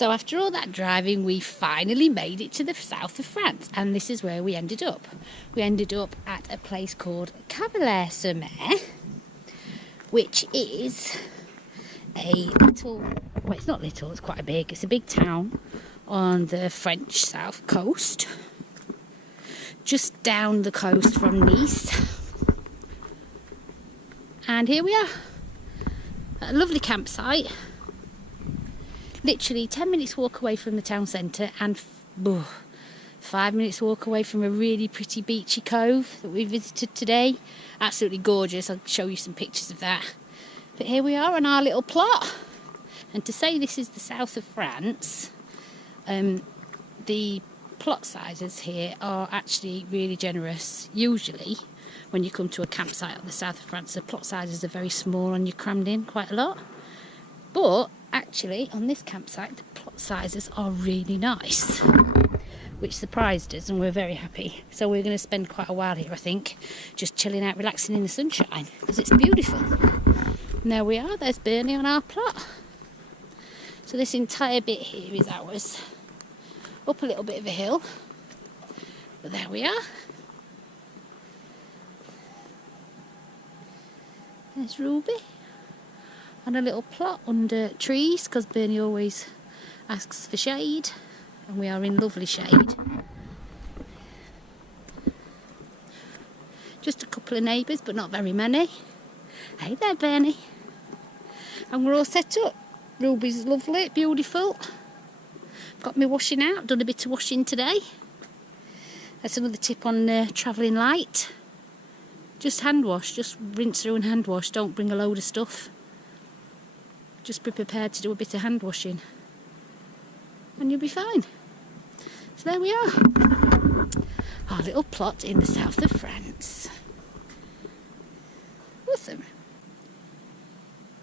So after all that driving, we finally made it to the south of France, and this is where we ended up. We ended up at a place called Cavalaire-Sur Mer, which is a little, well, it's not little, it's quite big. It's a big town on the French south coast, just down the coast from Nice. And here we are, at a lovely campsite. Literally 10 minutes walk away from the town centre and 5 minutes walk away from a really pretty beachy cove that we visited today. Absolutely gorgeous. I'll show you some pictures of that. But here we are on our little plot. And to say this is the south of France, the plot sizes here are actually really generous. Usually when you come to a campsite on the south of France, the plot sizes are very small and you're crammed in quite a lot. But actually on this campsite the plot sizes are really nice, which surprised us, and we're very happy. So we're going to spend quite a while here, I think, just chilling out, relaxing in the sunshine, because it's beautiful. And there we are, there's Bernie on our plot. So this entire bit here is ours, up a little bit of a hill, but there we are. There's Ruby on a little plot under trees, because Bernie always asks for shade, and we are in lovely shade. Just a couple of neighbours, but not very many. Hey there, Bernie. And we're all set up. Ruby's lovely, beautiful. Got me washing out, done a bit of washing today. That's another tip on travelling light. Just hand wash, just rinse through and hand wash. Don't bring a load of stuff. Just be prepared to do a bit of hand washing and you'll be fine. So there we are, our little plot in the south of France. Awesome.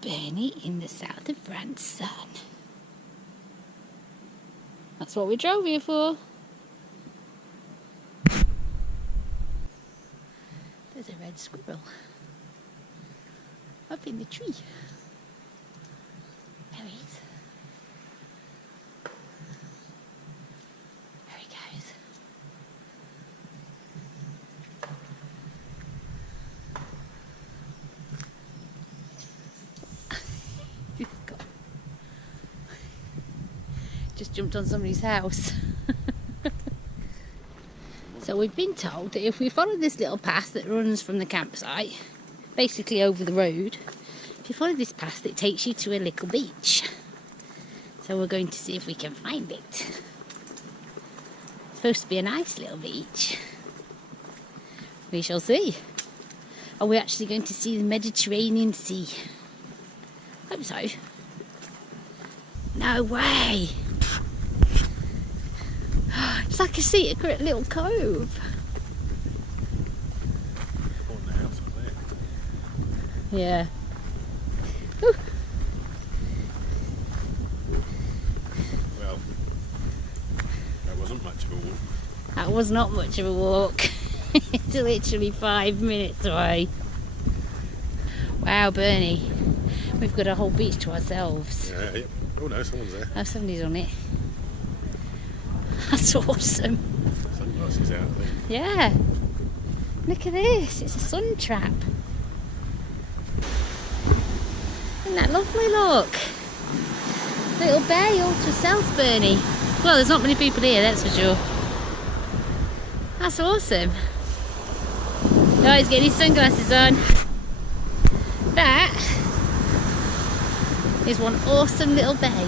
Bernie in the south of France, son. That's what we drove here for. There's a red squirrel up in the tree. There he is. There he goes. He's gone. Just jumped on somebody's house. So we've been told that if we follow this little path that runs from the campsite, basically over the road, if you follow this path, it takes you to a little beach. So we're going to see if we can find it. It's supposed to be a nice little beach. We shall see. Are we actually going to see the Mediterranean Sea? Hope so. No way! It's like a secret little cove. Yeah. Ooh. Well, that wasn't much of a walk. That was not much of a walk. It's literally 5 minutes away. Wow, Bernie. We've got a whole beach to ourselves. Yeah, yeah. Oh no, someone's there. Oh, somebody's on it. That's awesome. Sunglasses out there. Yeah. Look at this. It's a sun trap. Isn't that lovely? Look. Little bay all to yourself, Bernie. Well, there's not many people here, that's for sure. That's awesome. Oh, he's getting his sunglasses on. That is one awesome little bay.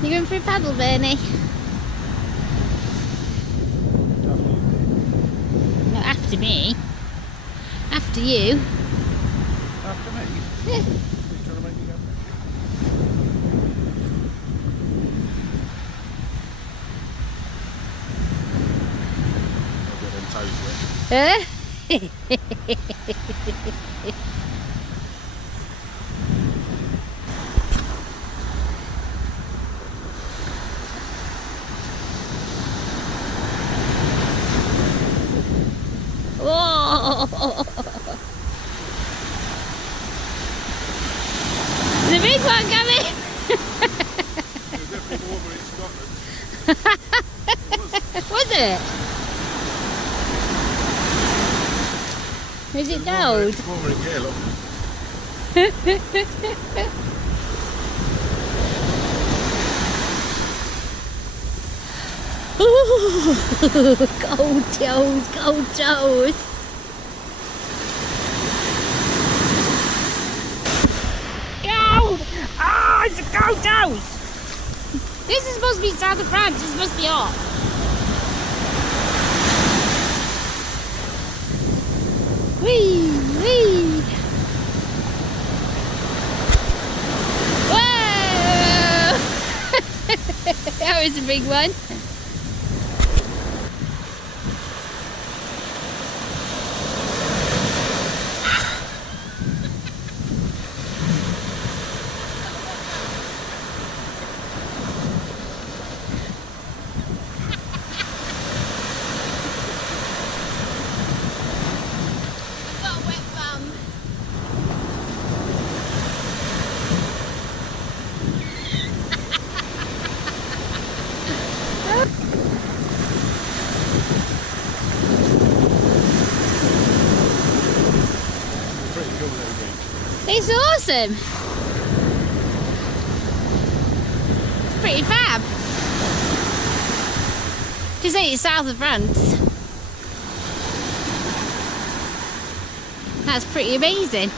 You going for a paddle, Bernie? Not after me. After you. After me? Yeah. Are you trying to make me go? I'll get them toes wet. Whoa! Is it cold? It's warmer in here, look. Ooh, cold toes, cold toes. Cold! Ah, it's a cold toes! This is supposed to be south of France, it's supposed to be hot. Whee! Whee! Whoa! That was a big one. It's awesome. It's pretty fab. To say it's south of France. That's pretty amazing.